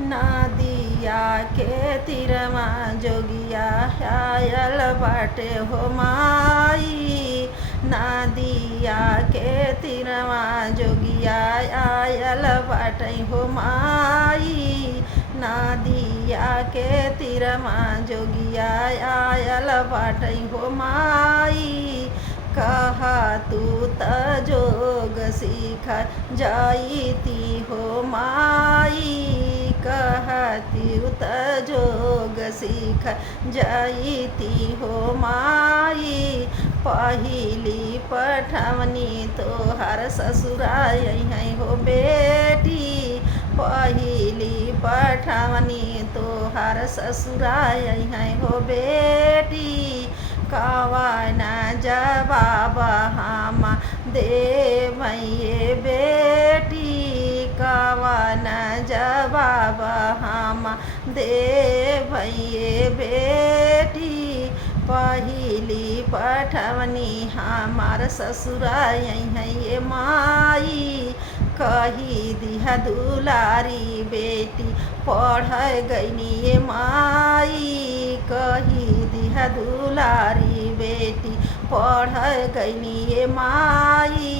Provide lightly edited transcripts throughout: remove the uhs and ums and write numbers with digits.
नदिया के तीरमा जोगिया आयल बाटे हो माई। नदिया के तीरमा जोगिया आयल बाटे हो माई। नदिया के तीरमा जोगिया आयल बाटे हो माई। कहा तू त जोग सीख जाईती हो माई। कहती त जोग सीख जाईती हो माई। पहिली पठवनी तोहर ससुराल है हो बेटी। पहिली पठवनी तोहर ससुराल है हो बेटी। कवना जवाब हम देवैये बेटी। कवना जवाब हम देवैये बेटी। पहिली पठवनी हमार ससुराल है ये माई। कही दिहा दुलारी बेटी पढ़ गईनी ये माई। कही दिहा दुलारी बेटी पढ़ गईनी ये माई।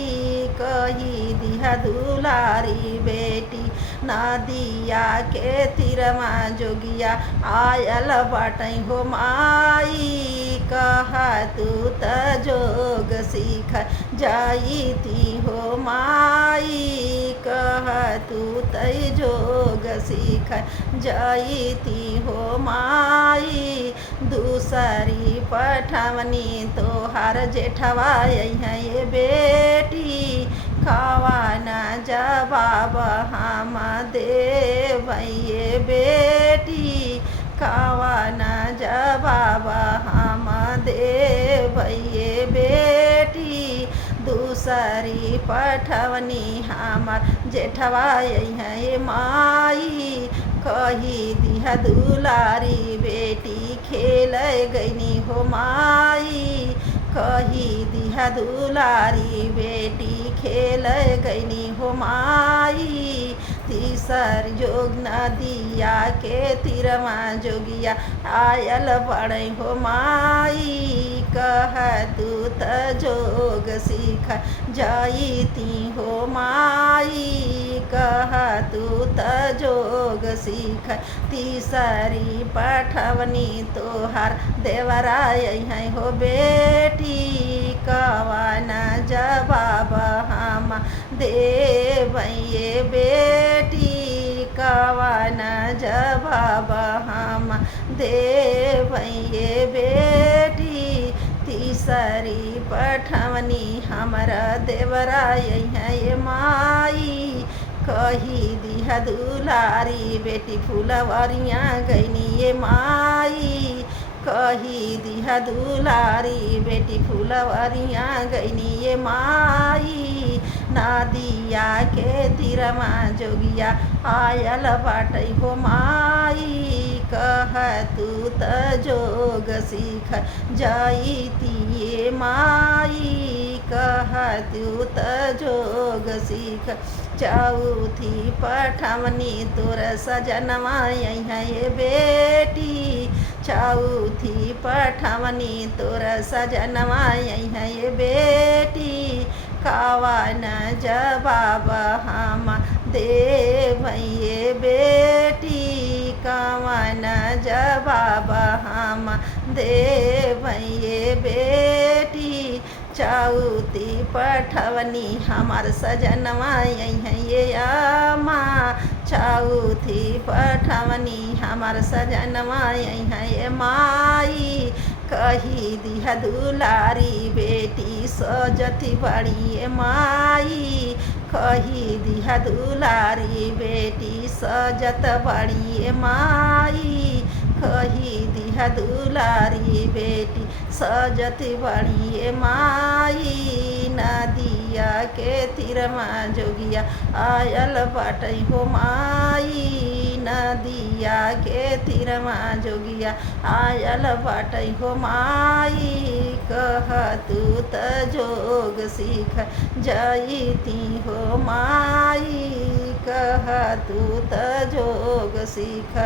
कही दिहा दुलारी बेटी नदिया के तीरमा जोगिया आयल बाटे हो माई। कहा तू त जोग सीख जाईती हो माई। कहा तू त जोग सीख जाईती हो माई। दूसरी पठवनी तोहार जेठवा है ये बेटी। कवना जवाब हम देवैये बेटी। कवना जवाब हम देवैये बेटी। दूसरी पठवनी हमार जेठवा है माई। कही दिहा दुलारी बेटी खेल गईनी हो माई। कही दिहा दुलारी बेटी खेल गईनी हो माई। तीसर जोग नदिया के तीरमा जोगिया आयल बड़े हो माई। कह तू त जोग सीख जाईती हो माई। कह तू त जोग सीख। तीसरी पठवनी तोहार देवराय है हो बेटी। कवना जवाब हम देवैये बेटी। कवना जवाब हम देवैये बेटी। तीसरी पठवनी हमरा देवराय है ये माई। कही दिहा दुलारी बेटी फुलवरिया गईनी ये माई। कही दिहा दुलारी बेटी फुलवरिया गईनी ये माई। नदिया के तीरमा जोगिया आयल बाटे हो माई। कह तू त जोग सीख जाईती ये माई। कह तू त जोग सीख। चौथी पठवनी तोर सजनवा है ये बेटी। चौथी पठवनी तोर सजनवा है ये बेटी। कवना जवाब हम देवैये बेटी। कवना जवाब हम देवैये बेटी। चौथी पठवनी हमार सजनवा है ये आमा। चौथी पठवनी हमार सजनवा है ये माई। कही दिहा दुलारी बेटी सजती बड़ी ये माई। कही दिहा दुलारी बेटी सजत बड़ी ये माई। कही दिहा दुलारी बेटी सजती बड़ी ये माई। नदिया के तीरमा जोगिया आयल बाटे हो माई। नदिया के तीरमा गवा जोगिया आयल बाटै हो माई कह तू त जोग सीख जईती हो माई कह तू त जोग सीख।